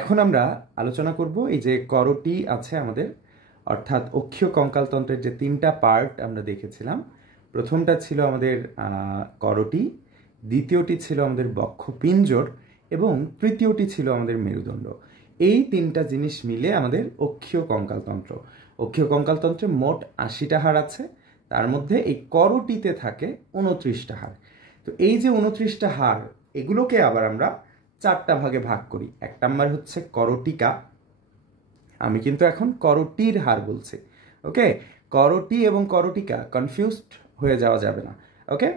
এখন আমরা আলোচনা করব এই যে করটি আছে আমাদের, অর্থাৎ অক্ষীয় কঙ্কালতন্ত্রের যে তিনটা পার্ট আমরা দেখেছিলাম। প্রথমটা ছিল আমাদের করটি, দ্বিতীয়টি ছিল আমাদের বক্ষপিঞ্জর এবং তৃতীয়টি ছিল আমাদের মেরুদণ্ড। এই তিনটা জিনিস মিলে আমাদের অক্ষীয় কঙ্কালতন্ত্র। অক্ষীয় কঙ্কালতন্ত্রে মোট ৮০টা হাড় আছে, তার মধ্যে এই করটিতে থাকে ২৯টা হাড়। তো এই যে ২৯টা হাড়, এগুলোকে আবার আমরা 4টা ভাগে ভাগ করি। এক নাম্বার হচ্ছে করটিকা, আমি কিন্তু এখন করটির হাড় বলছি, ওকে। করটি এবং করটিকা কনফিউজড হয়ে যাওয়া যাবে না, ওকে।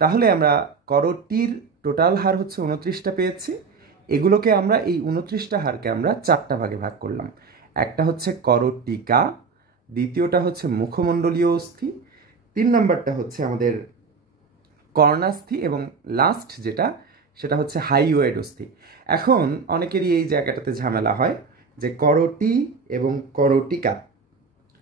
তাহলে আমরা করটির টোটাল হাড় হচ্ছে ২৯টা পেয়েছি। এগুলোকে আমরা এই ২৯টা হাড়কে আমরা 4টা ভাগে ভাগ করলাম। একটা হচ্ছে করটিকা, দ্বিতীয়টা হচ্ছে মুখমণ্ডলীয় অস্থি, 3 নাম্বারটা হচ্ছে আমাদের কর্ণাস্থি এবং লাস্ট যেটা সেটা হচ্ছে হাইওয়েড অস্থি। এখন অনেকেরই এই জায়গাটাতে ঝামেলা হয় যে করটি এবং করটিকা,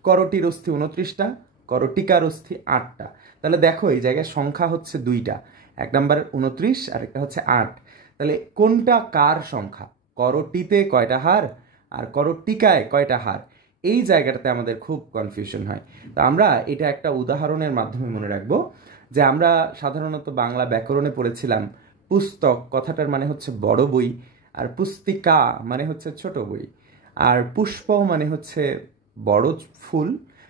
করটির অস্থি ২৯টা, করটিকার অস্থি 8টা। তাহলে দেখো এই জায়গায় সংখ্যা হচ্ছে 2টা, এক নাম্বার 29 আর একটা হচ্ছে 8। তাহলে কোনটা কার সংখ্যা, করটিতে কয়টা হাড় আর করটিকায় কয়টা হাড়, এই জায়গাটাতে আমাদের খুব কনফিউশন হয়। তো আমরা এটা একটা উদাহরণের মাধ্যমে মনে রাখবো যে আমরা সাধারণত বাংলা ব্যাকরণে পড়েছিলাম পুস্তক কথাটার মানে হচ্ছে বড় বই, আর পুস্তিকা মানে হচ্ছে ছোট বই, আর পুষ্প মানে হচ্ছে বড় ফুল,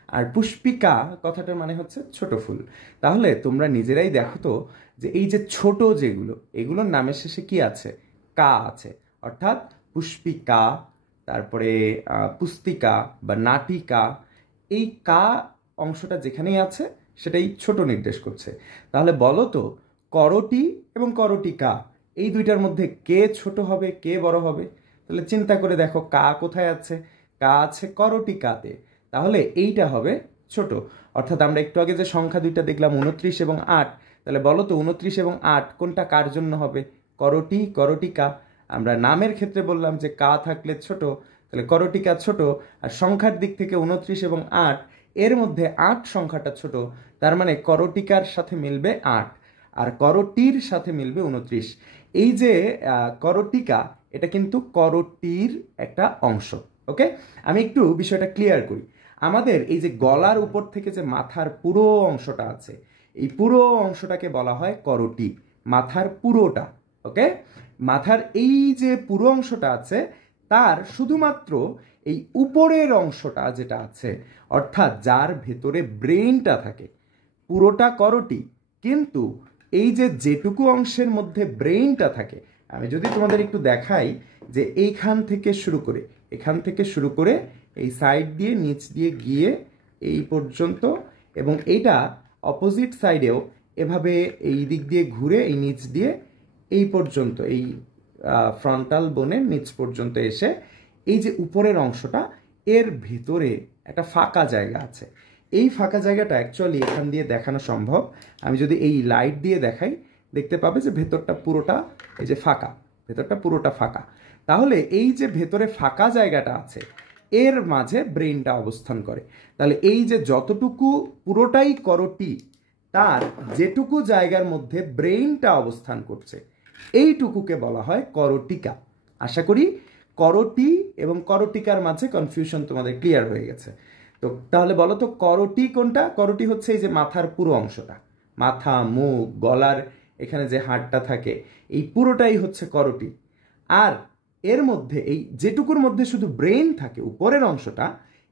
আর পুষ্পিকা কথাটার মানে হচ্ছে ছোট ফুল। তাহলে তোমরা নিজেরাই দেখো তো যে এই যে ছোট যেগুলো, এগুলোর নামের শেষে কি আছে, কা আছে, অর্থাৎ পুষ্পিকা, তারপরে পুস্তিকা বা নাটিকা, এই কা অংশটা যেখানেই আছে সেটাই ছোট নির্দেশ করছে। তাহলে বলো তো করটি এবং করটিকা এই দুইটার মধ্যে কে ছোট হবে কে বড় হবে? তাহলে চিন্তা করে দেখো কা কোথায় আছে, কা আছে করটিকাতে, তাহলে এইটা হবে ছোট। অর্থাৎ আমরা একটু আগে যে সংখ্যা দুইটা দেখলাম 29 এবং 8, তাহলে বলো তো 29 এবং 8 কোনটা কার জন্য হবে, করটি করটিকা। আমরা নামের ক্ষেত্রে বললাম যে কা থাকলে ছোট, তাহলে করটিকা ছোট, আর সংখ্যার দিক থেকে 29 এবং 8 এর মধ্যে 8 সংখ্যাটা ছোট, তার মানে করটিকার সাথে মিলবে 8 আর করটির সাথে মিলবে 29। এই যে করটিকা, এটা কিন্তু করটির একটা অংশ, ওকে। আমি একটু বিষয়টা ক্লিয়ার করি। আমাদের এই যে গলার উপর থেকে যে মাথার পুরো অংশটা আছে, এই পুরো অংশটাকে বলা হয় করটি, মাথার পুরোটা, ওকে। মাথার এই যে পুরো অংশটা আছে তার শুধুমাত্র এই উপরের অংশটা যেটা আছে, অর্থাৎ যার ভেতরে ব্রেইনটা থাকে, পুরোটা করটি, কিন্তু এই যে যেটুকু অংশের মধ্যে ব্রেইনটা থাকে, আমি যদি তোমাদের একটু দেখাই যে এইখান থেকে শুরু করে, এখান থেকে শুরু করে এই সাইড দিয়ে নিচ দিয়ে গিয়ে এই পর্যন্ত, এবং এইটা অপোজিট সাইডেও এভাবে এই দিক দিয়ে ঘুরে এই নিচ দিয়ে এই পর্যন্ত, এই ফ্রন্টাল বোনের নিচ পর্যন্ত এসে এই যে উপরের অংশটা, এর ভিতরে একটা ফাঁকা জায়গা আছে। এই ফাঁকা জায়গাটা অ্যাকচুয়ালি এখান দিয়ে দেখানো সম্ভব। আমি যদি এই লাইট দিয়ে দেখাই, দেখতে পাবে যে ভেতরটা পুরোটা এই যে ফাঁকা, ভেতরটা পুরোটা ফাঁকা। তাহলে এই যে ভেতরে ফাঁকা জায়গাটা আছে এর মাঝে ব্রেইনটা অবস্থান করে। তাহলে এই যে যতটুকু পুরোটাই করটি, তার যেটুকু জায়গার মধ্যে ব্রেইনটা অবস্থান করছে এইটুকুকে বলা হয় করটিকা। আশা করি করটি এবং করটিকার মাঝে কনফিউশন তোমাদের ক্লিয়ার হয়ে গেছে। তো তাহলে বলো তো করটি কোনটা? করটি হচ্ছে এই যে মাথার পুরো অংশটা, মাথা, মুখ, গলার এখানে যে হাড়টা থাকে, এই পুরোটাই হচ্ছে করটি। আর এর মধ্যে এই যেটুকুর মধ্যে শুধু ব্রেন থাকে, উপরের অংশটা,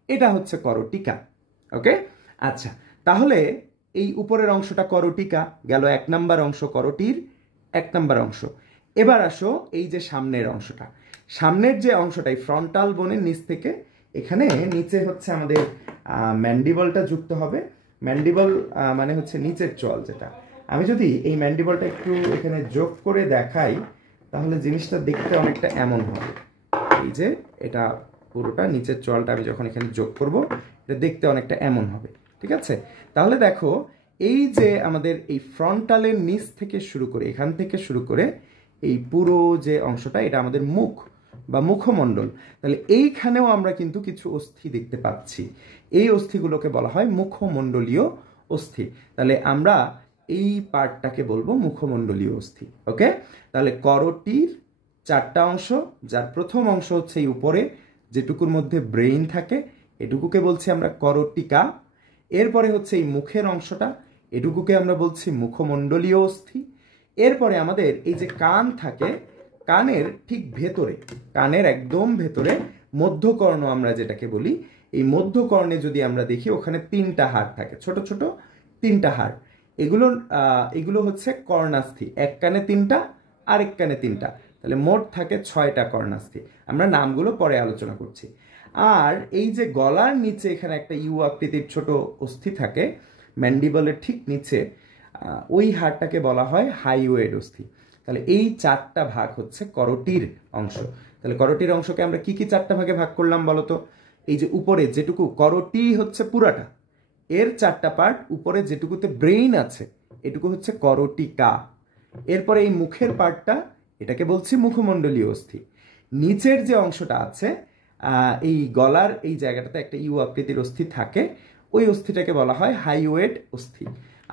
এটা হচ্ছে করটিকা, ওকে। আচ্ছা, তাহলে এই উপরের অংশটা করটিকা গেল, 1 নাম্বার অংশ করটির 1 নাম্বার অংশ। এবার আসো এই যে সামনের অংশটা, সামনের যে অংশটা এই ফ্রন্টাল বোনের নিচ থেকে এখানে নিচে হচ্ছে আমাদের ম্যান্ডিবলটা যুক্ত হবে। ম্যান্ডিবল মানে হচ্ছে নিচের চোয়াল যেটা। আমি যদি এই ম্যান্ডিবলটা একটু এখানে যোগ করে দেখাই, তাহলে জিনিসটা দেখতে অনেকটা এমন হবে। এই যে এটা পুরোটা নিচের চোয়ালটা আমি যখন এখানে যোগ করব, এটা দেখতে অনেকটা এমন হবে, ঠিক আছে। তাহলে দেখো এই যে আমাদের এই ফ্রন্টালের নিচ থেকে শুরু করে, এখান থেকে শুরু করে এই পুরো যে অংশটা, এটা আমাদের মুখ বা মুখমণ্ডল। তাহলে এইখানেও আমরা কিন্তু কিছু অস্থি দেখতে পাচ্ছি, এই অস্থিগুলোকে বলা হয় মুখমণ্ডলীয় অস্থি। তাহলে আমরা এই পার্টটাকে বলবো মুখমণ্ডলীয় অস্থি, ওকে। তাহলে করটির চারটা অংশ, যার প্রথম অংশ হচ্ছে এই উপরে যেটুকুর মধ্যে ব্রেইন থাকে, এটুকুকে বলছি আমরা করটিকা। এরপরে হচ্ছে এই মুখের অংশটা, এটুকুকে আমরা বলছি মুখমণ্ডলীয় অস্থি। এরপরে আমাদের এই যে কান থাকে, কানের ঠিক ভেতরে, কানের একদম ভেতরে মধ্যকর্ণ আমরা যেটাকে বলি, এই মধ্যকর্ণে যদি আমরা দেখি ওখানে তিনটা হাড় থাকে, ছোট ছোট তিনটা হাড়। এগুলো হচ্ছে কর্ণাস্থি, এক কানে তিনটা আরেক কানে তিনটা, তাহলে মোট থাকে 6টা কর্ণাস্থি। আমরা নামগুলো পরে আলোচনা করছি। আর এই যে গলার নিচে এখানে একটা ইউ আকৃতির ছোট অস্থি থাকে ম্যান্ডিবলের ঠিক নিচে, ওই হাড়টাকে বলা হয় হাইওয়েড অস্থি। তাহলে এই 4টা ভাগ হচ্ছে করটির অংশ। তাহলে করটির অংশকে আমরা কি কি 4টা ভাগে ভাগ করলাম বলতো? এই যে উপরে যেটুকু করটি হচ্ছে পুরাটা, এর 4টা পার্ট, উপরে যেটুকুতে ব্রেইন আছে এটুকু হচ্ছে করটিকা। এরপরে এই মুখের পার্টটা, এটাকে বলছি মুখমণ্ডলীয় অস্থি। নিচের যে অংশটা আছে, এই গলার এই জায়গাটাতে একটা ইউ আকৃতির অস্থি থাকে, ওই অস্থিটাকে বলা হয় হাইওয়েড অস্থি।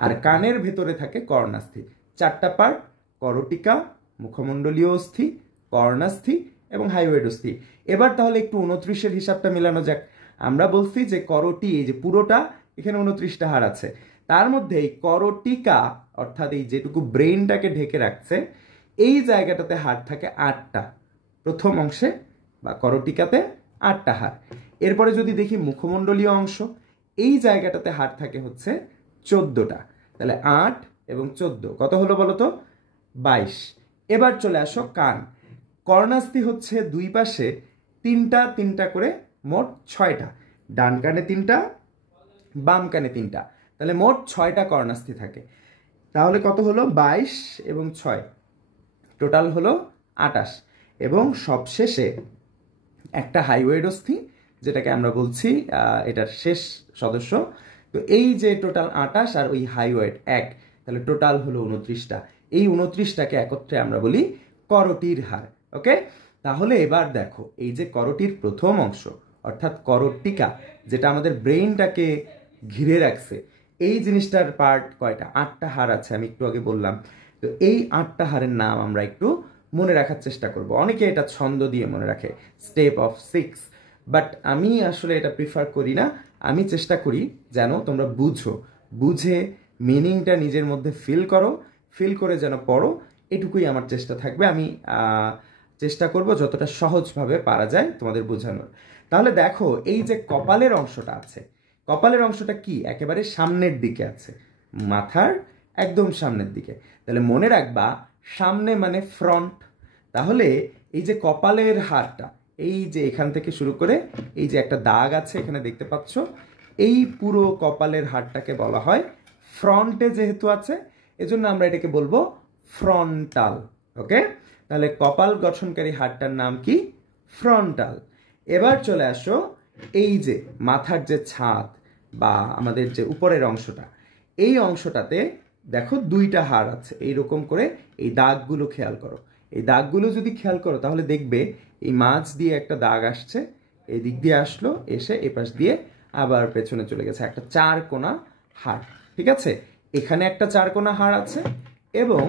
আর কানের ভেতরে থাকে কর্ণাস্থি। 4টা পার্ট, করটিকা, মুখমণ্ডলীয় অস্থি, কর্ণাস্থি এবং হাইওয়েড অস্থি। এবার তাহলে একটু 29-এর হিসাবটা মেলানো যাক। আমরা বলছি যে করটি, এই যে পুরোটা, এখানে 29টা হাড় আছে, তার মধ্যে এই করটিকা অর্থাৎ এই যেটুকু ব্রেইনটাকে ঢেকে রাখছে, এই জায়গাটাতে হাড় থাকে 8টা, প্রথম অংশে বা করটিকাতে 8টা হাড়। এরপরে যদি দেখি মুখমণ্ডলীয় অংশ, এই জায়গাটাতে হাড় থাকে হচ্ছে 14টা, তাহলে 8 এবং 14 কত হলো বলতো? 22। এবার চলে আসো কান। কর্ণাস্থি হচ্ছে দুই পাশে তিনটা তিনটা করে, মোট 6টা, ডান কানে 3টা, বাম কানে 3টা, তাহলে মোট 6টা কর্ণাস্থি থাকে। তাহলে কত হলো? 22 এবং 6, টোটাল হলো 28। এবং সবশেষে একটা হাইওয়েড অস্থি, যেটাকে আমরা বলছি এটার শেষ সদস্য। তো এই যে টোটাল 28 আর ওই হাইওয়েড 1, তাহলে টোটাল হলো 29টা। এই 29টাকে একত্রে আমরা বলি করটির হাড়। ওকে, তাহলে এবার দেখো এই যে করটির প্রথম অংশ অর্থাৎ করটিকা, যেটা আমাদের ব্রেইনটাকে ঘিরে রাখছে, এই জিনিসটার পার্ট কয়টা? 8টা হাড় আছে, আমি একটু আগে বললাম। তো এই 8টা হাড়ের নাম আমরা একটু মনে রাখার চেষ্টা করব। অনেকে এটা ছন্দ দিয়ে মনে রাখে, স্টেপ অফ 6, বাট আমি আসলে এটা প্রিফার করি না। আমি চেষ্টা করি যেন তোমরা বুঝে মিনিংটা নিজের মধ্যে ফিল করে যেন পড়ো, এটুকুই আমার চেষ্টা থাকবে। আমি চেষ্টা করব যতটা সহজভাবে পারা যায় তোমাদের বোঝানোর। তাহলে দেখো এই যে কপালের অংশটা আছে, কপালের অংশটা কি? একেবারে সামনের দিকে আছে, মাথার একদম সামনের দিকে। তাহলে মনে রাখবা সামনে মানে ফ্রন্ট। তাহলে এই যে কপালের হাড়টা, এই যে এখান থেকে শুরু করে এই যে একটা দাগ আছে এখানে দেখতে পাচ্ছ, এই পুরো কপালের হাড়টাকে বলা হয় ফ্রন্টে, যেহেতু আছে এজন্য আমরা এটাকে বলবো ফ্রন্টাল। ওকে, তাহলে কপাল গঠনকারী হাড়টার নাম কি? ফ্রন্টাল। এবার চলে আসো এই যে মাথার যে ছাদ বা আমাদের যে উপরের অংশটা, এই অংশটাতে দেখো 2টা হাড় আছে। এইরকম করে এই দাগগুলো খেয়াল করো। এই দাগগুলো যদি খেয়াল করো তাহলে দেখবে এই মাঝ দিয়ে একটা দাগ আসছে, এই দিক দিয়ে আসলো, এসে এপাশ দিয়ে আবার পেছনে চলে গেছে, একটা 4 কোণা হাড়। ঠিক আছে, এখানে একটা 4 কোণা হাড় আছে এবং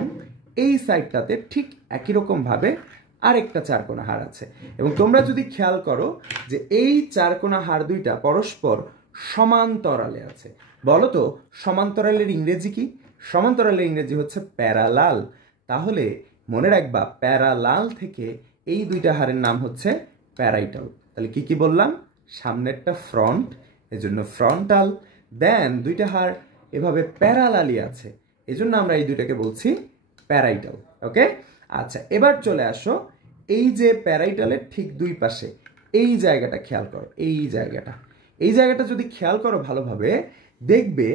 এই সাইডটাতে ঠিক একই রকম ভাবে আরেকটা 4 কোণা হাড় আছে। এবং তোমরা যদি খেয়াল করো যে এই 4 কোণা হাড় দুইটা পরস্পর সমান্তরালে আছে। বলো তো সমান্তরালের ইংরেজি কি? সমান্তরালের ইংরেজি হচ্ছে প্যারালাল। তাহলে মনে রাখবা প্যারালাল থেকে এই 2টা হাড়ের নাম হচ্ছে প্যারাইটাল। তাহলে কি কি বললাম? সামনেরটা ফ্রন্ট, এজন্য ফ্রন্টাল। দেন 2টা হাড় এভাবে প্যারালালি আছে, এজন্য আমরা এই 2টাকে বলছি প্যারাইটাল। ওকে, আচ্ছা এবার চলে আসো এই যে প্যারাইটালের ঠিক 2 পাশে এই জায়গাটা খেয়াল করো। এই জায়গাটা যদি খেয়াল করো ভালোভাবে, দেখবে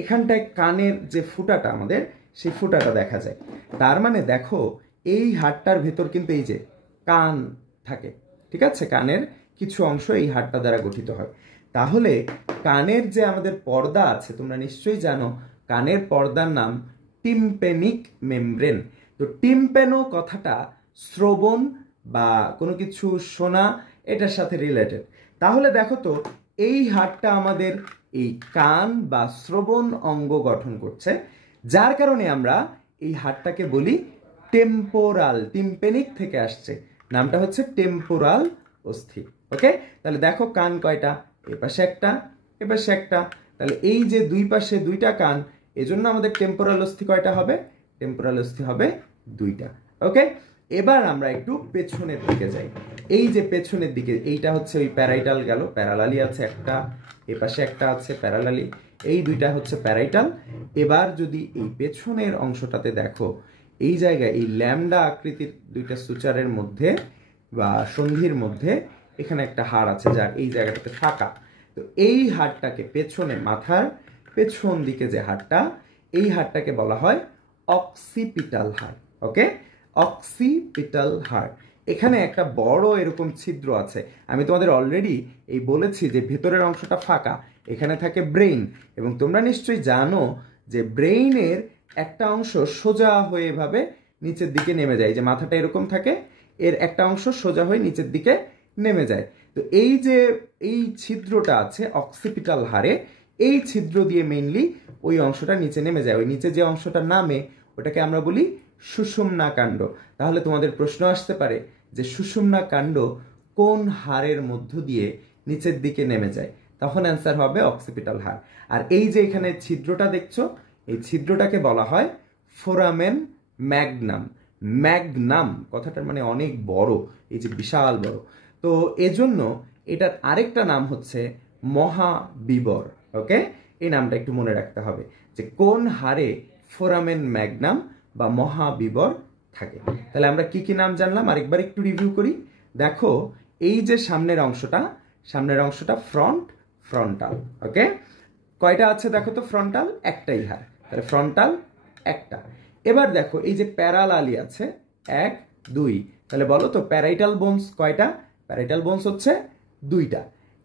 এখানটায় কানের যে ফুটাটা আমাদের, সেই ফুটাটা দেখা যায়। তার মানে দেখো এই হাড়টার ভেতর কিন্তু এই যে কান থাকে। ঠিক আছে, কানের কিছু অংশ এই হাড়টা দ্বারা গঠিত হয়। তাহলে কানের যে আমাদের পর্দা আছে, তোমরা নিশ্চয়ই জানো কানের পর্দার নাম টিম্প্যানিক মেমব্রেন। তো টিম্প্যানো কথাটা শ্রবণ বা কোনো কিছু শোনা, এটার সাথে রিলেটেড। তাহলে দেখো তো এই হাড়টা আমাদের এই কান বা শ্রবণ অঙ্গ গঠন করছে, যার কারণে আমরা এই হাড়টাকে বলি টেম্পোরাল, টিম্পেনিক থেকে আসছে, নামটা হচ্ছে টেম্পোরাল অস্থি। ওকে, তাহলে দেখো কান কয়টা, এপাশে একটা এপাশে একটা, তাহলে এই যে দুই পাশে দুইটা কান, এজন্য আমাদের টেম্পোরাল অস্থি কয়টা হবে, টেম্পোরাল অস্থি হবে দুইটা। ওকে, এবার আমরা একটু পেছনের দিকে যাই। এই যে পেছনের দিকে, এইটা হচ্ছে ওই প্যারাইটাল গেল, প্যারালালি আছে একটা, এপাশে একটা আছে প্যারালালি, এই দুইটা হচ্ছে প্যারাইটাল। এবার যদি এই পেছনের অংশটাতে দেখো, এই জায়গায় এই ল্যামডা আকৃতির দুইটা সুচারের মধ্যে বা সন্ধির মধ্যে এখানে একটা হাড় আছে, যার এই জায়গাটাতে ফাঁকা। তো এই হাড়টাকে পেছনে, মাথার পেছন দিকে যে হাড়টা, এই হাড়টাকে বলা হয় অক্সিপিটাল হাড়। ওকে, অক্সিপিটাল হাড়। এখানে একটা বড় এরকম ছিদ্র আছে, আমি তোমাদের অলরেডি এই বলেছি যে ভেতরের অংশটা ফাঁকা, এখানে থাকে ব্রেইন, এবং তোমরা নিশ্চয়ই জানো যে ব্রেইনের একটা অংশ সোজা হয়ে এভাবে নিচের দিকে নেমে যায়, যে মাথাটা এরকম থাকে, এর একটা অংশ সোজা হয়ে নিচের দিকে নেমে যায়। তো এই যে এই ছিদ্রটা আছে অক্সিপিটাল হাড়ে, এই ছিদ্র দিয়ে মেইনলি ওই অংশটা নিচে নেমে যায়, ওই নিচে যে অংশটা নামে ওটাকে আমরা বলি সুষুম্না কাণ্ড। তাহলে তোমাদের প্রশ্ন আসতে পারে যে সুষুম্না কাণ্ড কোন হাড়ের মধ্য দিয়ে নিচের দিকে নেমে যায়, তখন অ্যান্সার হবে অক্সিপিটাল হাড়। আর এই যে এখানে ছিদ্রটা দেখছো, এই ছিদ্রটাকে বলা হয় ফোরামেন ম্যাগনাম। ম্যাগনাম কথাটার মানে অনেক বড়, এই যে বিশাল বড়। তো এজন্য এটার আরেকটা নাম হচ্ছে মহাবিবর। ওকে, এই নামটা একটু মনে রাখতে হবে যে কোন হাড়ে ফোরামেন ম্যাগনাম বা মহাবিবর থাকে। তাহলে আমরা কি কি নাম জানলাম আরেকবার একটু রিভিউ করি। দেখো, এই যে সামনের অংশটা, সামনের অংশটা ফ্রন্টাল। ওকে, কয়টা আছে দেখো তো, ফ্রন্টাল একটাই হাড়, তাহলে ফ্রন্টাল একটা। এবার দেখো এই যে প্যারালালি আছে 1 2, তাহলে বলো তো প্যারাইটাল বোনস কয়টা, প্যারাইটাল বোনস হচ্ছে দুইটা।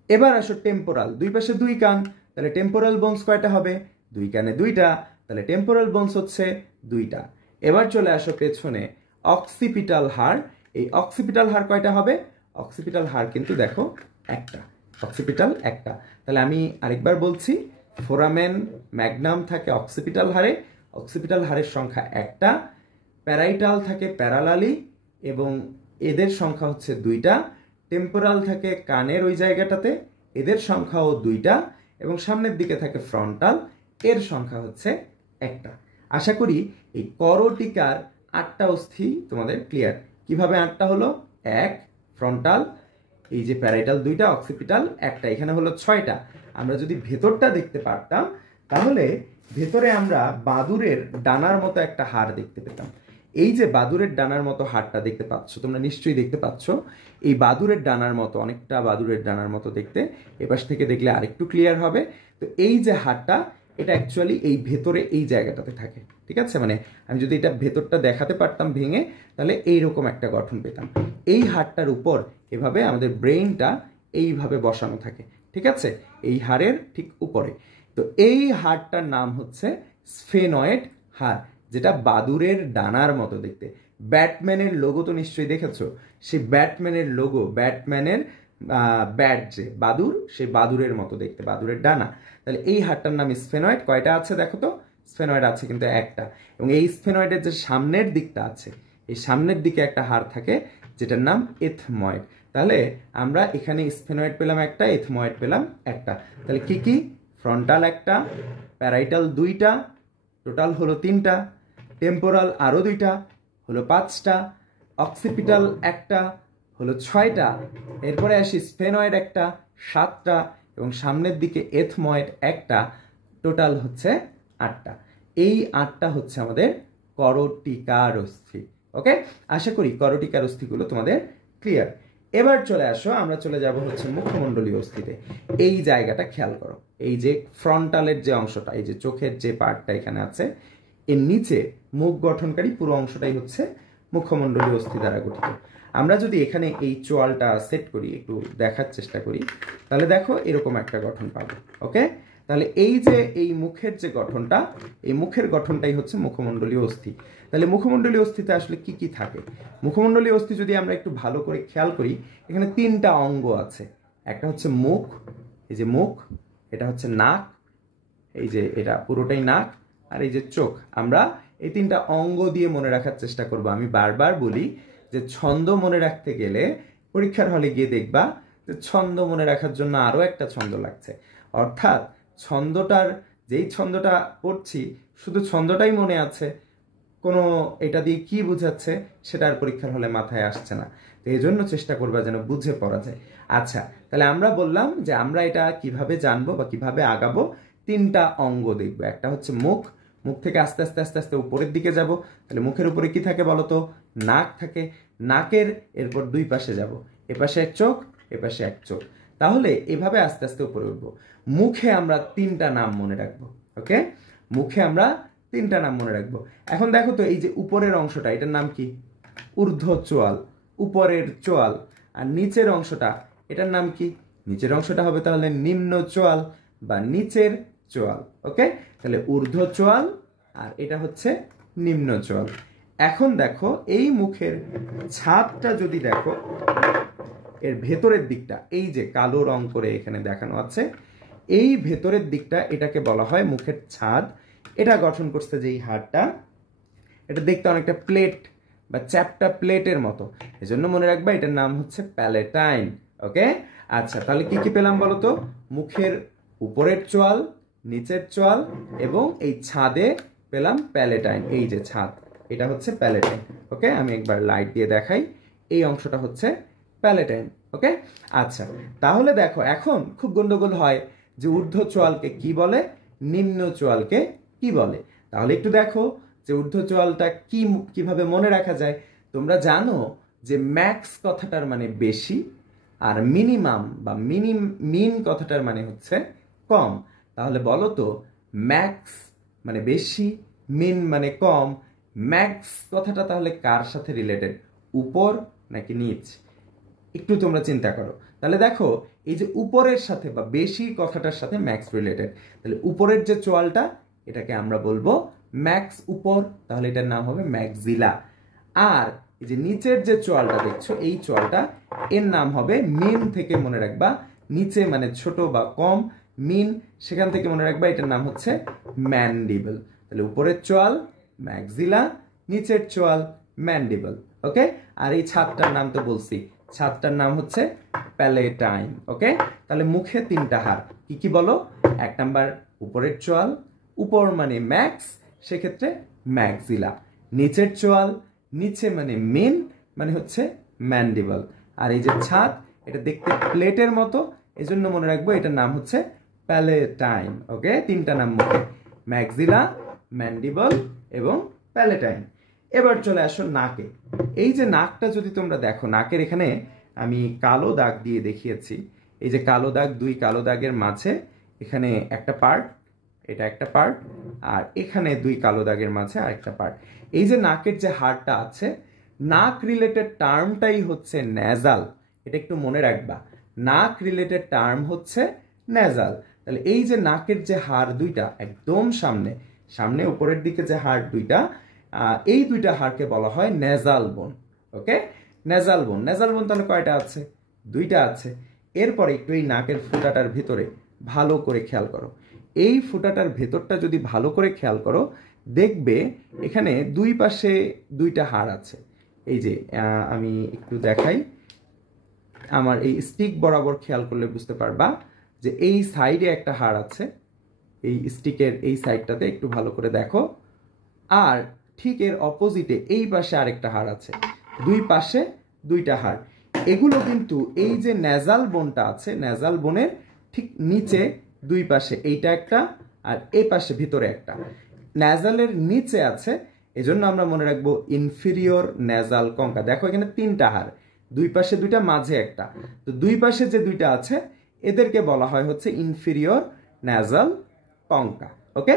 এবার আসো টেম্পোরাল, দুই পাশে দুই কান, তাহলে টেম্পোরাল বোনস কয়টা হবে, দুই কানে দুইটা, তাহলে টেম্পোরাল বোনস হচ্ছে দুইটা। এবার চলে আসো পেছনে অক্সিপিটাল হাড়, এই অক্সিপিটাল হাড় কয়টা হবে, অক্সিপিটাল হাড় কিন্তু দেখো একটা, অক্সিপিটাল একটা। তাহলে আমি আরেকবার বলছি, ফোরামেন ম্যাগনাম থাকে অক্সিপিটাল হাড়ে, অক্সিপিটাল হাড়ের সংখ্যা একটা, প্যারাইটাল থাকে প্যারালালি এবং এদের সংখ্যা হচ্ছে দুইটা, টেম্পোরাল থাকে কানের ওই জায়গাটাতে, এদের সংখ্যাও দুইটা, এবং সামনের দিকে থাকে ফ্রন্টাল, এর সংখ্যা হচ্ছে একটা। আশা করি এই করটিকার 8টা অস্থি তোমাদের ক্লিয়ার। কিভাবে 8টা হলো, 1 ফ্রন্টাল, এই যে প্যারাইটাল দুইটা, অক্সিপিটাল একটা, এখানে হলো 6টা। আমরা যদি ভেতরটা দেখতে পারতাম তাহলে ভেতরে আমরা বাদুরের ডানার মতো একটা হাড় দেখতে পেতাম। এই যে বাদুরের ডানার মতো হাড়টা দেখতে পাচ্ছ, তোমরা নিশ্চয়ই দেখতে পাচ্ছ, এই বাদুরের ডানার মতো, অনেকটা বাদুরের ডানার মতো দেখতে, এপাশ থেকে দেখলে আরেকটু ক্লিয়ার হবে। তো এই যে হাড়টা, এটা অ্যাকচুয়ালি এই ভেতরে এই জায়গাটাতে থাকে, ঠিক আছে, মানে আমি যদি এটা ভেতরটা দেখাতে পারতাম ভেঙে, তাহলে এইরকম একটা গঠন পেতাম। এই হাড়টার উপর এভাবে আমাদের ব্রেইনটা এইভাবে বসানো থাকে, ঠিক আছে, এই হাড়ের ঠিক উপরে। তো এই হাড়টার নাম হচ্ছে স্ফেনয়েড হাড়, যেটা বাদুরের ডানার মতো দেখতে। ব্যাটম্যানের লোগো তো নিশ্চয়ই দেখেছো, সেই ব্যাটম্যানের লোগো, ব্যাটম্যানের ব্যাট যে বাদুর, সেই বাদুরের মতো দেখতে, বাদুরের ডানা। তাহলে এই হাড়টার নাম স্ফেনয়েড। কয়টা আছে দেখো তো, স্ফেনয়েড আছে কিন্তু একটা। এবং এই স্ফেনয়েডের যে সামনের দিকটা আছে, এই সামনের দিকে একটা হাড় থাকে যেটার নাম এথময়েড। তাহলে আমরা এখানে স্ফেনয়েড পেলাম একটা, এথময়েড পেলাম একটা। তাহলে কি কি, ফ্রন্টাল একটা, প্যারাইটাল দুইটা, টোটাল হলো 3টা, টেম্পোরাল আরো দুইটা হলো 5টা, অক্সিপিটাল একটা হলো 6টা, এরপরে আসি স্ফেনয়েড একটা 7টা, এবং সামনের দিকে এথময়েড একটা, টোটাল হচ্ছে 8টা। এই 8টা হচ্ছে আমাদের করটিকার অস্থি। ওকে, আশা করি করটিকার অস্থিগুলো তোমাদের ক্লিয়ার। এবার চলে আসো, আমরা চলে যাব হচ্ছে মুখমণ্ডলীয় অস্থিতে। এই জায়গাটা খেয়াল করো, এই যে ফ্রন্টালের যে অংশটা, এই যে চোখের যে পার্টটা এখানে আছে, এর নিচে মুখ গঠনকারী পুরো অংশটাই হচ্ছে মুখমণ্ডলীয় অস্থি দ্বারা গঠিত। আমরা যদি এখানে এই চোয়ালটা সেট করি, একটু দেখার চেষ্টা করি, তাহলে দেখো এরকম একটা গঠন পাবো। ওকে, তাহলে এই যে এই মুখের যে গঠনটা, এই মুখের গঠনটাই হচ্ছে মুখমণ্ডলীয় অস্থি। তাহলে মুখমণ্ডলীয় অস্থিতে আসলে কি কি থাকে, মুখমণ্ডলীয় অস্থি যদি আমরা একটু ভালো করে খেয়াল করি, এখানে 3টা অঙ্গ আছে। একটা হচ্ছে মুখ, এই যে মুখ, এটা হচ্ছে নাক, এই যে এটা পুরোটাই নাক, আর এই যে চোখ। আমরা এই তিনটা অঙ্গ দিয়ে মনে রাখার চেষ্টা করব। আমি বারবার বলি যে ছন্দ মনে রাখতে গেলে পরীক্ষার হলে গিয়ে দেখবা যে ছন্দ মনে রাখার জন্য আরো একটা ছন্দ লাগছে, অর্থাৎ যেই ছন্দটা পড়ছি শুধু ছন্দটাই মনে আছে, কোনো এটা দিয়ে কি বুঝাচ্ছে সেটা আর পরীক্ষার হলে মাথায় আসছে না। তো এই জন্য চেষ্টা করবা যেন বুঝে পড়া যায়। আচ্ছা, তাহলে আমরা বললাম যে আমরা এটা কিভাবে জানবো বা কিভাবে আগাবো। তিনটা অঙ্গ দেখবো, একটা হচ্ছে মুখ, মুখ থেকে আস্তে আস্তে আস্তে আস্তে উপরের দিকে যাব। তাহলে মুখের উপরে কি থাকে বলতো? নাক থাকে। নাকের এরপর দুই পাশে যাব, এপাশে এক চোখ, এপাশে এক চোখ। তাহলে এভাবে আস্তে আস্তে উপরে উঠবো। মুখে আমরা তিনটা নাম মনে রাখবো। ওকে, মুখে আমরা তিনটা নাম মনে রাখবো। এখন দেখো তো, এই যে উপরের অংশটা, এটার নাম কি? ঊর্ধ্ব চোয়াল, উপরের চোয়াল। আর নিচের অংশটা, এটার নাম কি? নিচের অংশটা হবে তাহলে নিম্ন চোয়াল বা নিচের চোয়াল। ওকে, তাহলে ঊর্ধ্ব চোয়াল আর এটা হচ্ছে নিম্ন চোয়াল। এখন দেখো এই মুখের ছাদটা যদি দেখো, এর ভেতরের দিকটা, এই যে কালো রং করে এখানে দেখানো আছে, এই ভেতরের দিকটা এটাকে বলা হয় মুখের ছাদ। এটা গঠন করছে যে এই হাড়টা, এটা দেখতে অনেকটা প্লেট বা চ্যাপ্টা প্লেটের মতো, এজন্য মনে রাখবা এটার নাম হচ্ছে প্যালেটাইন। ওকে, আচ্ছা, তাহলে কি কি পেলাম বলো তো? মুখের উপরের চোয়াল, নিচের চোয়াল এবং এই ছাদে পেলাম প্যালেটাইন। এই যে ছাদ, এটা হচ্ছে প্যালেটাইন। ওকে, আমি একবার লাইট দিয়ে দেখাই, এই অংশটা হচ্ছে প্যালেটাইন। ওকে, আচ্ছা, তাহলে দেখো এখন খুব গন্ডগোল হয় যে ঊর্ধ্ব চোয়ালকে কি বলে, নিম্ন চোয়ালকে কি বলে। তাহলে একটু দেখো যে ঊর্ধ্ব চোয়ালটা কিভাবে মনে রাখা যায়। তোমরা জানো যে ম্যাক্স কথাটার মানে বেশি, আর মিনিমাম বা মিন কথাটার মানে হচ্ছে কম। তাহলে বলো তো, ম্যাক্স মানে বেশি, মিন মানে কম। ম্যাক্স কথাটা তাহলে কার সাথে রিলেটেড, উপর নাকি নিচ? একটু তোমরা চিন্তা করো। তাহলে দেখো এই যে উপরের সাথে বা বেশি কথাটার সাথে ম্যাক্স রিলেটেড, তাহলে উপরের যে চোয়ালটা এটাকে আমরা বলবো ম্যাক্স উপর, তাহলে এটার নাম হবে ম্যাক্সিলা। আর এই যে নিচের যে চোয়ালটা দেখছো, এই চোয়ালটা, এর নাম হবে মিন, থেকে মনে রাখবা নিচে মানে ছোট বা কম, মিন, সেখান থেকে মনে রাখবা এটার নাম হচ্ছে ম্যান্ডিবল। তাহলে উপরের চোয়াল ম্যাক্সিলা, নিচের চোয়াল ম্যান্ডিবল। ওকে, আর এই ছাদটার নাম তো বলছি, ছাদটার নাম হচ্ছে প্যালেটাইন। ওকে, তাহলে মুখে তিনটা হাড় কি কি বলো? এক নাম্বার উপরের চোয়াল, উপর মানে ম্যাক্স, সেক্ষেত্রে ম্যাক্সিলা। নিচের চোয়াল, নিচে মানে মেন, মানে হচ্ছে ম্যান্ডিবল। আর এই যে ছাদ, এটা দেখতে প্লেটের মতো, এজন্য মনে রাখবো এটার নাম হচ্ছে প্যালেটাইন। ওকে, তিনটা নাম মুখে, ম্যাক্সিলা, ম্যান্ডিবল এবং প্যালেটাইন। এবার চলে আসো নাকে। এই যে নাকটা যদি তোমরা দেখো, নাকের এখানে আমি কালো দাগ দিয়ে দেখিয়েছি। এই যে কালো দাগ, দুই কালো দাগের মাঝে এখানে একটা পার্ট, এটা একটা পার্ট, আর এখানে দুই কালো দাগের মাঝে আরেকটা পার্ট। এই যে নাকের যে হাড়টা আছে, নাক রিলেটেড টার্মটাই হচ্ছে ন্যাজাল। এটা একটু মনে রাখবা, নাক রিলেটেড টার্ম হচ্ছে ন্যাজাল। তাহলে এই যে নাকের যে হাড় দুইটা একদম সামনে সামনে উপরের দিকে যে হাড় দুইটা, এই দুইটা হাড়কে বলা হয় নেজাল বোন। ওকে, নেজাল বোন। নেজাল বোন তাহলে কয়টা আছে? দুইটা আছে। এরপরে একটু এই নাকের ফুটাটার ভিতরে ভালো করে খেয়াল করো। এই ফুটাটার ভেতরটা যদি ভালো করে খেয়াল করো, দেখবে এখানে দুই পাশে দুইটা হাড় আছে। এই যে আমি একটু দেখাই, আমার এই স্টিক বরাবর খেয়াল করলে বুঝতে পারবা যে এই সাইডে একটা হাড় আছে, এই স্টিকের এই সাইডটাতে একটু ভালো করে দেখো। আর ঠিক এর অপোজিটে এই পাশে আরেকটা হাড় আছে, দুই পাশে দুইটা হাড়। এগুলো কিন্তু এই যে নেজাল বোনটা আছে, নেজাল বোনের ঠিক নিচে দুই পাশে, এইটা একটা আর এই পাশে ভিতরে একটা, নেজালের নিচে আছে। এজন্য আমরা মনে রাখবো ইনফিরিয়র নেজাল কঙ্কা। দেখো এখানে তিনটা হাড়, দুই পাশে দুইটা, মাঝে একটা। তো দুই পাশে যে দুইটা আছে এদেরকে বলা হয় হচ্ছে ইনফিরিয়র নেজাল কঙ্কা। ওকে,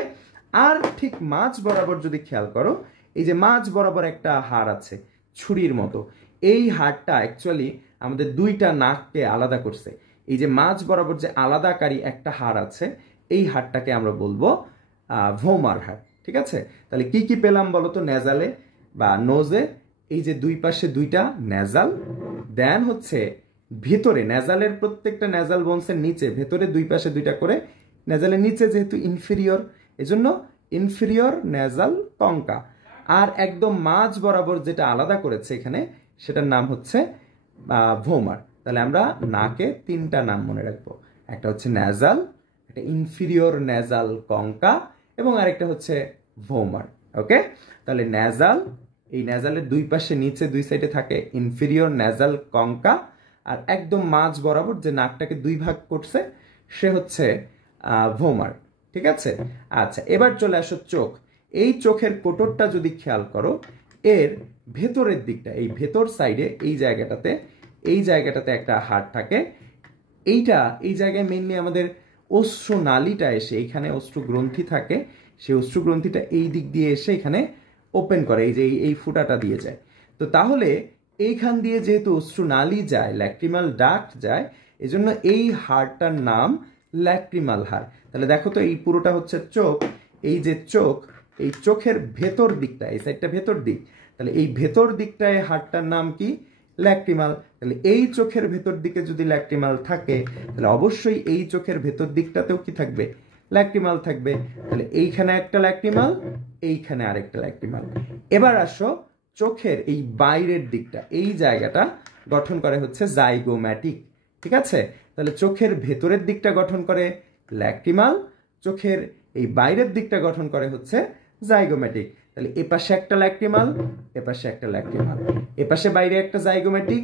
আর ঠিক মাঝ বরাবর যদি খেয়াল করো, এই যে মাঝ বরাবর একটা হাড় আছে ছুরির মতো, এই হাড়টা অ্যাকচুয়ালি আমাদের দুইটা নাককে আলাদা করছে। এই যে মাঝ বরাবর যে আলাদাকারী একটা হাড় আছে, এই হাড়টাকে আমরা বলবো ভোমার হাড়। ঠিক আছে, তাহলে কি কি পেলাম বলো তো নেজালে বা নোজে? এই যে দুই পাশে দুইটা নেজাল, দেন হচ্ছে ভিতরে নেজালের প্রত্যেকটা নেজাল বোনসের নিচে ভেতরে দুই পাশে দুইটা করে, নেজালের নিচে যেহেতু ইনফিরিয়র, এজন্য ইনফিরিয়র নেজাল কঙ্কা। আর একদম মাঝ বরাবর যেটা আলাদা করেছে এখানে সেটার নাম হচ্ছে ভোমার। তাহলে আমরা নাকে তিনটা নাম মনে রাখবো, একটা হচ্ছে ন্যাজাল, একটা ইনফিরিয়র ন্যাজাল কঙ্কা, এবং আরেকটা হচ্ছে ভোমার। ওকে, তাহলে ন্যাজাল, এই ন্যাজালের দুই পাশে নিচে দুই সাইডে থাকে ইনফিরিয়র ন্যাজাল কঙ্কা, আর একদম মাঝ বরাবর যে নাকটাকে দুই ভাগ করছে সে হচ্ছে ভোমার। ঠিক আছে, আচ্ছা এবার চলে আসো চোখ। এই চোখের কোটরটা যদি খেয়াল করো, এর ভেতরের দিকটা, এই ভেতর সাইডে এই জায়গাটাতে একটা হাড় থাকে। এই জায়গায় মেইনলি আমাদের অশ্রু নালীটা এসে, এখানে অশ্রু গ্রন্থি থাকে, সেই অশ্রু গ্রন্থিটা এই দিক দিয়ে এসে এখানে ওপেন করে, এই যে এই ফুটাটা দিয়ে যায়। তো তাহলে এইখান দিয়ে যেহেতু অশ্রু নালী যায়, ল্যাক্রিমাল ডাক্ট যায়, এজন্য এই হাড়টার নাম ল্যাক্রিমাল হাড়। তাহলে দেখো তো এই পুরোটা হচ্ছে চোখ, এই যে চোখ, এই চোখের ভেতর দিকটা, এই সাইডটা ভেতর দিক, তাহলে এই ভেতর দিকটায় হাড়টার নাম কি? ল্যাক্রিমাল। তাহলে এই চোখের ভেতর দিকে যদি ল্যাক্রিমাল থাকে, তাহলে অবশ্যই এই চোখের ভেতর দিকটাতেও কি থাকবে? ল্যাক্রিমাল থাকবে। তাহলে এইখানে একটা ল্যাক্রিমাল, এইখানে আরেকটা ল্যাক্রিমাল। এবার আসো চোখের এই বাইরের দিকটা, এই জায়গাটা গঠন করে হচ্ছে জাইগোম্যাটিক। ঠিক আছে, তাহলে চোখের ভেতরের দিকটা গঠন করে ল্যাক্রিমাল, চোখের এই বাইরের দিকটা গঠন করে হচ্ছে জাইগোম্যাটিক। তাহলে এপাশে একটা ল্যাক্রিমাল, এপাশে একটা ল্যাক্রিমাল, এপাশে বাইরে একটা জাইগোম্যাটিক,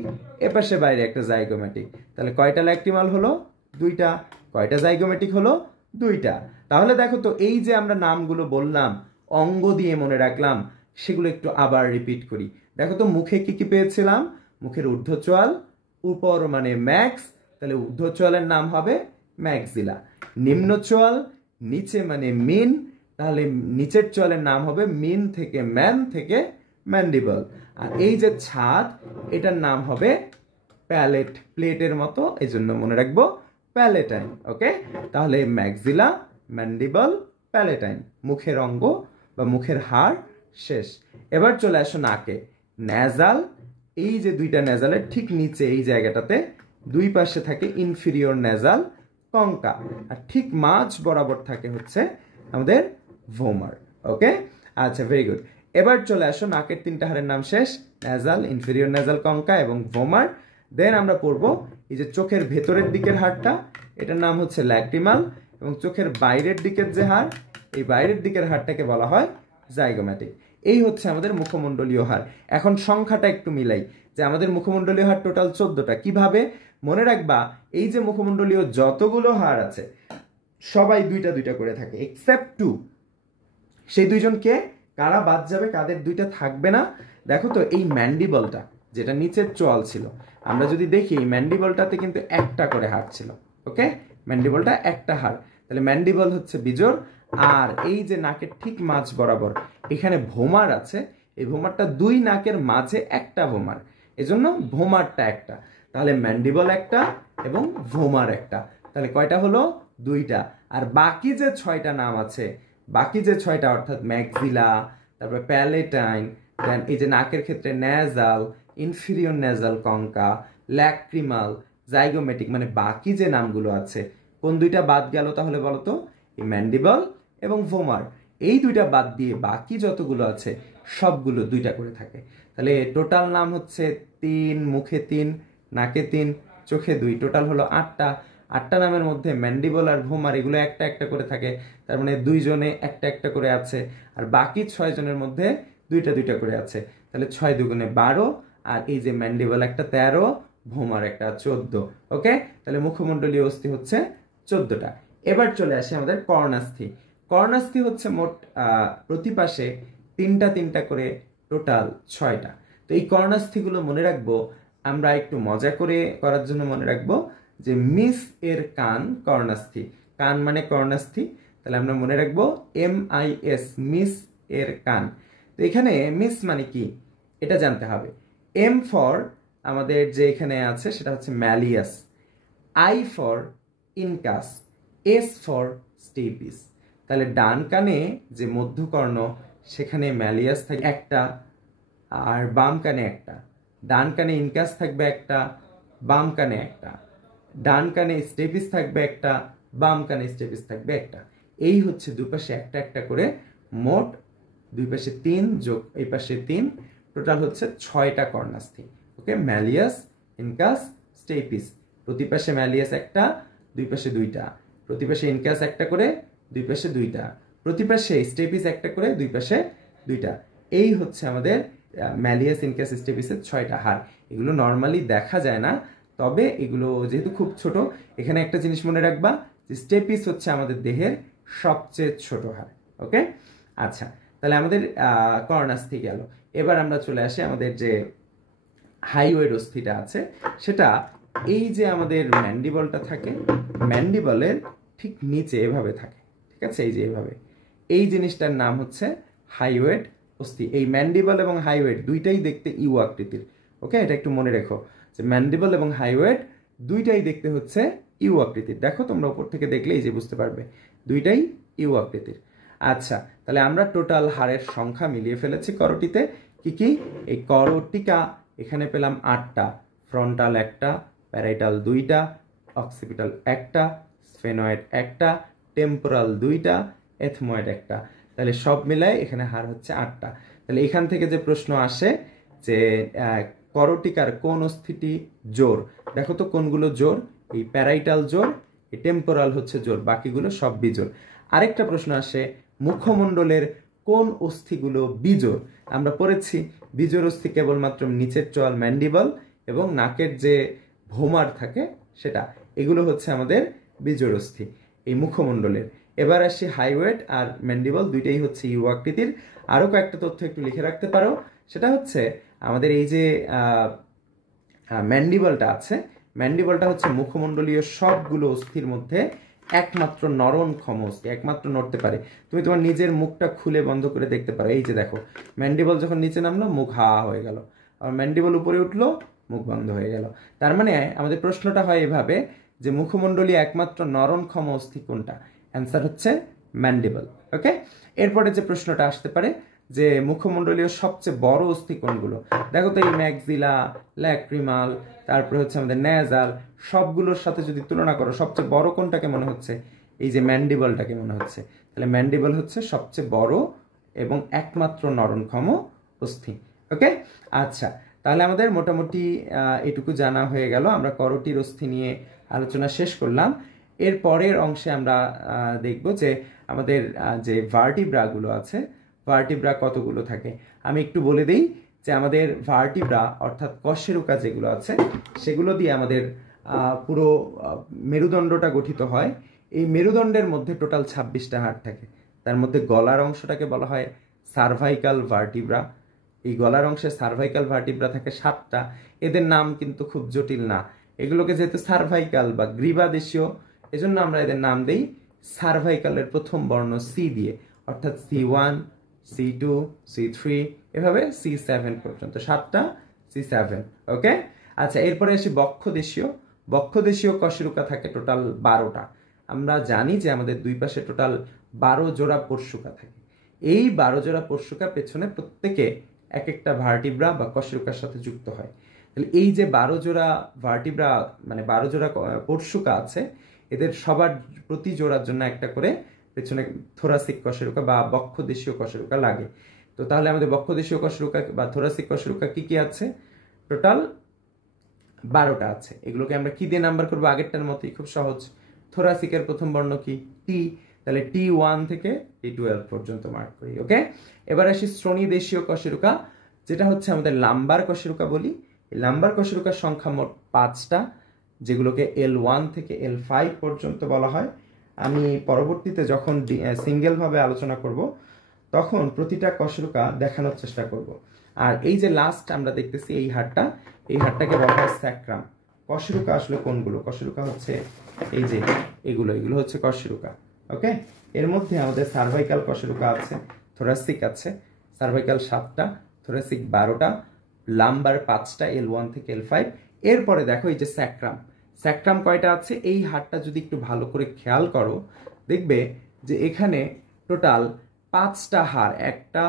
এপাশে বাইরে একটা জাইগোম্যাটিক। তাহলে কয়টা ল্যাক্রিমাল হলো? দুইটা। কয়টা জাইগোম্যাটিক হলো? দুইটা। তাহলে দেখো তো এই যে আমরা নামগুলো বললাম, অঙ্গ দিয়ে মনে রাখলাম, সেগুলো একটু আবার রিপিট করি। দেখো তো মুখে কি কি পেয়েছিলাম? মুখের ঊর্ধ্বচোয়াল, উপর মানে ম্যাক্স, তাহলে ঊর্ধ্বচোয়ালের নাম হবে ম্যাক্সিলা। নিম্নচোয়াল, নিচে মানে মিন, তাহলে নিচের চোয়ালের নাম হবে মিন থেকে ম্যান থেকে ম্যান্ডিবল। আর এই যে ছাদ, এটার নাম হবে প্যালেট, প্লেটের মতো, এই জন্য মনে রাখবো প্যালেটাইন। ওকে, তাহলে ম্যাক্সিলা, ম্যান্ডিবল, প্যালেটাইন, মুখের অঙ্গ বা মুখের হাড় শেষ। এবার চলে আসো নাকে। ন্যাজাল, এই যে দুইটা ন্যাজালের ঠিক নিচে এই জায়গাটাতে দুই পাশে থাকে ইনফিরিয়র ন্যাজাল কঙ্কা, আর ঠিক মাঝ বরাবর থাকে হচ্ছে আমাদের ভোমার। ওকে, আচ্ছা ভেরি গুড। এবার চলে আসো নাকের তিনটা হাড়ের নাম শেষ, ন্যাজাল, ইনফেরিয়র ন্যাজাল কঙ্কা এবং ভোমার। দেন আমরা পড়বো এই যে চোখের ভেতরের দিকের হাড়টা, এটার নাম হচ্ছে ল্যাক্রিমাল, এবং চোখের বাইরের দিকের যে হাড়, এই বাইরের দিকের হাড়টাকে বলা হয় জাইগোম্যাটিক। এই হচ্ছে আমাদের মুখমণ্ডলীয় হাড়। এখন সংখ্যাটা একটু মিলাই, যে আমাদের মুখমণ্ডলীয় হাড় টোটাল 14টা। কিভাবে মনে রাখবা? এই যে মুখমণ্ডলীয় যতগুলো হাড় আছে সবাই দুইটা দুইটা করে থাকে, এক্সেপ্ট 2। সেই দুইজনকে কারা বাদ যাবে, কাদের দুইটা থাকবে না? দেখো তো এই ম্যান্ডিবলটা, যেটা নিচের চোয়াল ছিল, আমরা যদি দেখি ম্যান্ডিবলটাতে কিন্তু একটা করে হাড় ছিল। ওকে, ম্যান্ডিবলটা একটা হাড়, তাহলে ম্যান্ডিবল হচ্ছে বিজোড়। আর এই যে নাকের ঠিক মাঝ বরাবর এখানে ভোমার আছে, এই ভোমারটা দুই নাকের মাঝে একটা ভোমার, এজন্য ভোমারটা একটা। তাহলে ম্যান্ডিবল একটা এবং ভোমার একটা, তাহলে কয়টা হলো? দুইটা। আর বাকি যে 6টা নাম আছে, বাকি যে 6টা অর্থাৎ ম্যাক্সিলা, তারপরে প্যালেটাইন, দেন এই যে নাকের ক্ষেত্রে nasal, inferior nasal concha, lacrimal, zygomatic, মানে বাকি যে নামগুলো আছে, কোন দুইটা বাদ গেল তাহলে বলো তো? এই ম্যান্ডিবল এবং ভোমার, এই দুইটা বাদ দিয়ে বাকি যতগুলো আছে সবগুলো দুইটা করে থাকে। তাহলে টোটাল নাম হচ্ছে 3, মুখে 3, নাকে 3, চোখে 2, টোটাল হলো 8টা। 8টা নামের মধ্যে ম্যান্ডিবল আর ভোমার এগুলো একটা একটা করে থাকে, তার মানে 2 জনে একটা একটা করে আছে, আর বাকি 6 জনের মধ্যে দুইটা দুইটা করে আছে। তাহলে 6 দুগুণে 12, আর এই যে ম্যান্ডিবল একটা 13, ভোমার একটা 14। ওকে, তাহলে মুখমণ্ডলীয় অস্থি হচ্ছে 14টা। এবার চলে আসে আমাদের কর্ণাস্থি। কর্ণাস্থি হচ্ছে মোট প্রতি পাশে 3টা 3টা করে, টোটাল 6টা। তো এই কর্ণাস্থিগুলো মনে রাখবো আমরা একটু মজা করে করার জন্য মনে রাখবো যে মিস এর কান কর্ণাস্থি, কান মানে কর্ণাস্থি, তাহলে আমরা মনে রাখবো MIS, মিস এর কান। তো এখানে মিস মানে কি এটা জানতে হবে। M ফর আমাদের যে এখানে আছে সেটা হচ্ছে malleus, I for incus, S for stapes. তাহলে ডান কানে যে মধ্যকর্ণ সেখানে ম্যালিয়াস থাকে একটা, আর বাম কানে একটা। ডান কানে ইনকাস থাকবে একটা, বাম কানে একটা। ডান কানে স্টেপিস থাকবে একটা, বাম কানে স্টেপিস থাকবে একটা। এই হচ্ছে দুপাশে একটা একটা করে মোট দুই পাশে 3 যোগ এই পাশে 3, টোটাল হচ্ছে 6টা কর্ণাস্থি। ওকে, ম্যালিয়াস, ইনকাস, স্টেপিস। প্রতি পাশে ম্যালিয়াস একটা, দুই পাশে 2টা, প্রতি পাশে ইনকাস একটা করে, দুই পাশে 2টা, প্রতি পাশে স্টেপিস একটা করে, দুই পাশে 2টা। এই হচ্ছে আমাদের ম্যালিয়াস, ইনকাস, স্টেপিসের 6টা হাড়। এগুলো নর্মালি দেখা যায় না, তবে এগুলো যেহেতু খুব ছোট, এখানে একটা জিনিস মনে রাখবা যে স্টেপিস হচ্ছে আমাদের দেহের সবচেয়ে ছোট হাড়। ওকে, আচ্ছা, তাহলে আমাদের কর্ণাস্থি গেল। এবার আমরা চলে আসি আমাদের যে হাইওয়েড অস্থিটা আছে, সেটা এই যে আমাদের ম্যান্ডিবলটা থাকে, ম্যান্ডিবলের ঠিক নিচে এভাবে থাকে, ঠিক আছে, এই যে এভাবে। এই জিনিসটার নাম হচ্ছে হাইওয়েড অস্থি। এই ম্যান্ডিবল এবং হাইওয়েড দুইটাই দেখতে ইউ আকৃতির। ওকে, এটা একটু মনে রেখো যে ম্যান্ডিবল এবং হাইওয়েড দুইটাই দেখতে হচ্ছে ইউ আকৃতির। দেখো তোমরা উপর থেকে দেখলে এই যে বুঝতে পারবে দুইটাই ইউ আকৃতির। আচ্ছা, তাহলে আমরা টোটাল হাড়ের সংখ্যা মিলিয়ে ফেলেছি করোটিতে। কি কি? এই করোটিকা এখানে পেলাম 8টা, ফ্রন্টাল একটা, প্যারাইটাল 2টা, অক্সিপিটাল একটা, স্ফেনয়েড একটা, টেম্পোরাল 2টা, এথময়েড একটা। তাহলে সব মিলায় এখানে হাড় হচ্ছে 8টা। তাহলে এখান থেকে যে প্রশ্ন আসে যে করোটিকার কোন অস্থিটি জোর, দেখো তো কোনগুলো জোর। এই প্যারাইটাল জোর, এই টেম্পোরাল হচ্ছে জোর, বাকিগুলো সব বিজোর। আরেকটা প্রশ্ন আসে মুখমণ্ডলের কোন অস্থিগুলো বিজোড়। আমরা পড়েছি বিজোড় অস্থি কেবলমাত্র নিচের চোয়াল ম্যান্ডিবল এবং নাকের যে ভোমার থাকে সেটা, এগুলো হচ্ছে আমাদের বিজোড় অস্থি এই মুখমণ্ডলের। এবার আসি হাইওয়েড আর ম্যান্ডিবল দুইটাই হচ্ছে ইউ আকৃতির। আরো কয়েকটা তথ্য একটু লিখে রাখতে পারো, সেটা হচ্ছে আমাদের এই যে ম্যান্ডিবলটা আছে, ম্যান্ডিবলটা হচ্ছে মুখমণ্ডলীয় সবগুলো অস্থির মধ্যে একমাত্র নরনক্ষম অস্থি, একমাত্র নড়তে পারে। তুমি তোমার নিজের মুখটা খুলে বন্ধ করে দেখতে পারো। এই যে দেখো, ম্যান্ডিবল যখন নিচে নামলো মুখ হা হয়ে গেল, আর ম্যান্ডিবল উপরে উঠলো মুখ বন্ধ হয়ে গেল। তার মানে আমাদের প্রশ্নটা হয় এভাবে যে মুখমণ্ডলীয় একমাত্র নরনক্ষম অস্থি কোনটা? অ্যান্সার হচ্ছে ম্যান্ডিবল। ওকে, এরপরে যে প্রশ্নটা আসতে পারে যে মুখমণ্ডলীয় সবচেয়ে বড় অস্থি কোনগুলো। দেখো তো এই ম্যাক্সিলা, ল্যাক্রিমাল, তারপরে হচ্ছে আমাদের ন্যাজাল, সবগুলোর সাথে যদি তুলনা করো সবচেয়ে বড় কোনটাকে মনে হচ্ছে? এই যে ম্যান্ডিবলটাকে মনে হচ্ছে। তাহলে ম্যান্ডিবল হচ্ছে সবচেয়ে বড় এবং একমাত্র নরনক্ষম অস্থি। ওকে, আচ্ছা, তাহলে আমাদের মোটামুটি এটুকু জানা হয়ে গেল। আমরা করোটির অস্থি নিয়ে আলোচনা শেষ করলাম। এর পরের অংশে আমরা দেখব যে আমাদের যে ভার্টিব্রাগুলো আছে, ভার্টিব্রা কতগুলো থাকে। আমি একটু বলে দিই যে আমাদের ভার্টিব্রা অর্থাৎ কশেরুকা যেগুলো আছে সেগুলো দিয়ে আমাদের পুরো মেরুদণ্ডটা গঠিত হয়। এই মেরুদণ্ডের মধ্যে টোটাল 26টা হাড় থাকে। তার মধ্যে গলার অংশটাকে বলা হয় সার্ভাইকাল ভার্টিব্রা। এই গলার অংশে সার্ভাইকাল ভার্টিব্রা থাকে 7টা। এদের নাম কিন্তু খুব জটিল না, এগুলোকে যেহেতু সার্ভাইকাল বা গ্রীবাদেশীয়, এজন্য আমরা এদের নাম দেই সার্ভাইকালের প্রথম বর্ণ সি দিয়ে, অর্থাৎ C1, C2, C3, এভাবে C7 পর্যন্ত 7টা C7। ওকে, আচ্ছা, এরপরে আসি বক্ষদেশীয়। বক্ষদেশীয় কশেরুকা থাকে টোটাল 12টা। আমরা জানি যে আমাদের দুই পাশে টোটাল 12 জোড়া পরশুকা থাকে। এই 12 জোড়া পরশুকা পেছনে প্রত্যেকে এক একটা ভার্টিব্রা বা কশেরুকার সাথে যুক্ত হয়। তাহলে এই যে 12 জোড়া ভার্টিব্রা মানে 12 জোড়া পরশুকা আছে, এদের সবার প্রতি জোড়ার জন্য একটা করে পেছনে থোরাসিক কশেরুকা বা বক্ষদেশীয় কশেরুকা লাগে। তো তাহলে আমাদের বক্ষদেশীয় কশেরুকা বা থোরাসিক কশেরুকা কি কি আছে? টোটাল 12টা আছে। এগুলোকে আমরা কি দিয়ে নাম্বার করবো? আগেরটার মতোই, খুব সহজ। থোরাসিকের প্রথম বর্ণ কি? টি, তাহলে T1 থেকে T12 পর্যন্ত মার্ক করি। ওকে, এবার আসি শ্রোণীদেশীয় কশেরুকা, যেটা হচ্ছে আমাদের লাম্বার কশেরুকা বলি। এই লাম্বার কশেরুকার সংখ্যা মোট 5টা, যেগুলোকে L1 থেকে L5 পর্যন্ত বলা হয়। আমি পরবর্তীতে যখন সিঙ্গেল ভাবে আলোচনা করব তখন প্রতিটা কশেরুকা দেখানোর চেষ্টা করব। আর এই যে লাস্ট আমরা দেখতেছি এই হাড়টা, এই হাড়টাকে বলা হয় স্যাক্রাম। কশেরুকা আসলে কোনগুলো? কশেরুকা হচ্ছে এই যে এগুলো হচ্ছে কশেরুকা। ওকে, এর মধ্যে আমাদের সার্ভাইকাল কশেরুকা আছে, থোরাসিক আছে, সার্ভাইকাল 7টা, থোরাসিক 12টা, লাম্বার 5টা L1 থেকে L5। এরপরে দেখো এই যে স্যাক্রাম, স্যাক্রাম কয়টা আছে? এই হাড়টা যদি একটু ভালো করে খেয়াল করো দেখবে যে এখানে টোটাল 5টা হাড়, 1টা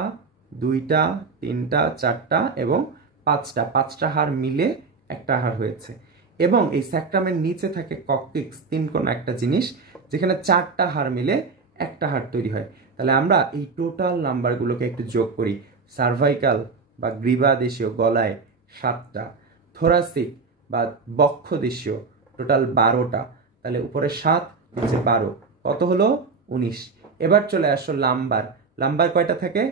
2টা 3টা 4টা এবং 5টা হাড় মিলে একটা হাড় হয়েছে। এবং এই স্যাক্রামের নিচে থাকে ককটিক্স, 3 কোণ একটা জিনিস, যেখানে 4টা হাড় মিলে একটা হাড় তৈরি হয়। তাহলে আমরা এই টোটাল নাম্বারগুলোকে একটু যোগ করি। সার্ভাইকাল বা গ্রীবাদেশীয় গলায় 7টা, থোরাসিক বা বক্ষদেশীয় টোটাল 12টা, তাহলে উপরে 7 নিচে 12, কত হলো 19। এবার চলে আসো লাম্বার। লাম্বার কয়টা থাকে?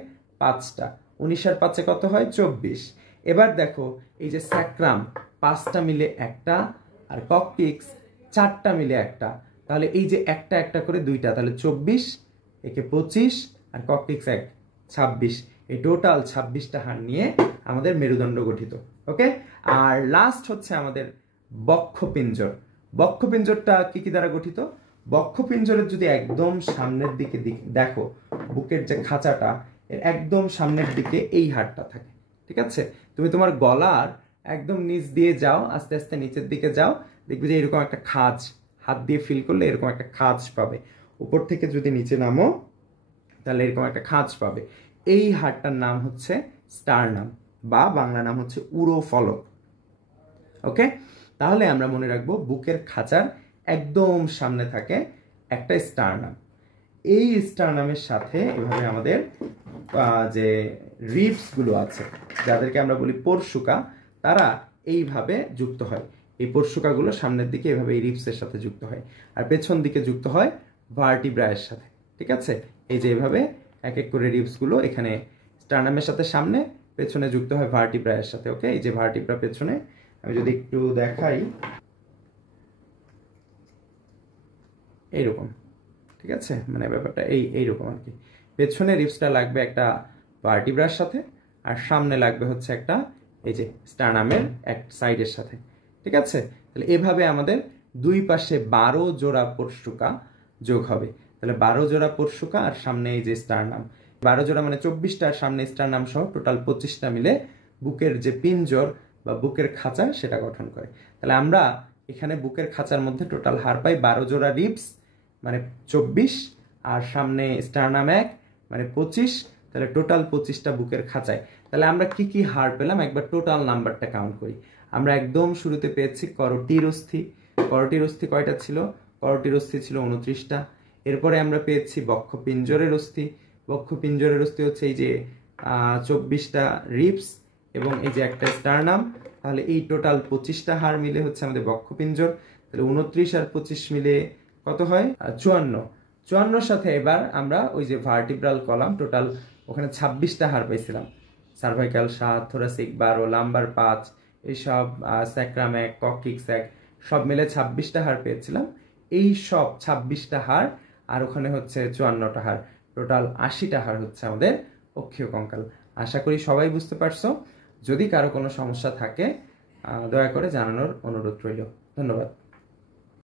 5টা। 19 আর 5-এ কত হয়? 24। এবার দেখো এই যে স্যাক্রাম 5টা মিলে একটা, আর ককপিক্স 4টা মিলে একটা, তাহলে এই যে একটা একটা করে 2টা, তাহলে 24, একে 25 আর ককপিক্স 1, 26। এই টোটাল 26টা হাড় নিয়ে আমাদের মেরুদণ্ড গঠিত। ওকে, আর লাস্ট হচ্ছে আমাদের বক্ষপিঞ্জর। বক্ষপিঞ্জরটা কি কি দ্বারা গঠিত? বক্ষপিঞ্জরের যদি একদম সামনের দিকে দেখো, বুকের যে খাঁচাটা এর একদম সামনের দিকে এই হাড়টা থাকে। ঠিক আছে, তুমি তোমার গলার একদম নিচ দিয়ে যাও, আস্তে আস্তে নিচের দিকে যাও, দেখবে যে এরকম একটা খাঁজ, হাত দিয়ে ফিল করলে এরকম একটা খাঁজ পাবে। উপর থেকে যদি নিচে নামো তাহলে এরকম একটা খাঁজ পাবে। এই হাড়টার নাম হচ্ছে স্টারনাম, বা বাংলা নাম হচ্ছে উরোফলক। ওকে, তাহলে আমরা মনে রাখবো বুকের খাঁচার একদম সামনে থাকে একটা স্টারনাম। এই স্টারনামের সাথে এভাবে আমাদের যে রিবস গুলো আছে, যাদেরকে আমরা বলি পরশুকা, তারা এইভাবে যুক্ত হয়। এই পরশুকাগুলো সামনের দিকে এভাবে এই রিবসের সাথে যুক্ত হয়, আর পেছন দিকে যুক্ত হয় ভার্টিব্রায়ের সাথে। ঠিক আছে, এই যে এইভাবে এক এক করে রিবস গুলো এখানে স্টারনামের সাথে সামনে, পেছনে যুক্ত হয় ভার্টিব্রায়ের সাথে। ওকে, এই যে ভার্টিব্রা পেছনে, আমি যদি একটু দেখাই, এইরকম। ঠিক আছে, মানে ব্যাপারটা এইরকম আর কি। পেছনে রিবসটা লাগবে একটা ভার্টিব্রার সাথে, আর সামনে লাগবে হচ্ছে একটা এই যে স্টারনামের এক সাইডের সাথে। ঠিক আছে, তাহলে এভাবে আমাদের দুই পাশে 12 জোড়া পরশুকা যোগ হবে। তাহলে 12 জোড়া পরশুকা আর সামনে এই যে স্টারনাম, 12 জোড়া মানে 24টা, আর সামনে স্টারনাম সহ টোটাল 25টা মিলে বুকের যে পিঞ্জর বা বুকের খাঁচা সেটা গঠন করে। তাহলে আমরা এখানে বুকের খাঁচার মধ্যে টোটাল হাড় পাই 12 জোড়া রিবস মানে 24, আর সামনে স্টারনাম 1 মানে 25, তাহলে টোটাল 25টা বুকের খাঁচায়। তাহলে আমরা কি কি হাড় পেলাম একবার টোটাল নাম্বারটা কাউন্ট করি। আমরা একদম শুরুতে পেয়েছি করোটির অস্থি। করোটির অস্থি কয়টা ছিল? করোটির অস্থি ছিল 29টা। এরপরে আমরা পেয়েছি বক্ষপিঞ্জরের অস্থি। বক্ষপিঞ্জরের অস্থি হচ্ছে এই যে 24টা রিবস এবং এই যে একটা স্টারনাম, তাহলে এই টোটাল 25টা হাড় মিলে হচ্ছে আমাদের বক্ষপিঞ্জর। তাহলে 29 আর 25 মিলে কত হয়? 54। 54 সাথে এবার আমরা ওই যে ভার্টিব্রাল কলাম, টোটাল ওখানে 26টা হাড় পাইছিলাম। সার্ভাইকাল 7, থোরাসিক 12, লাম্বার 5, এইসব স্যাক্রাম 1, কককিক্স 1, সব মিলে 26টা হাড় পেয়েছিলাম। এই সব 26টা হাড় আর ওখানে হচ্ছে 54টা হাড়, টোটাল 80টা হাড় হচ্ছে আমাদের অক্ষীয় কঙ্কাল। আশা করি সবাই বুঝতে পারছো। যদি কারো কোনো সমস্যা থাকে দয়া করে জানানোর অনুরোধ রইল। ধন্যবাদ।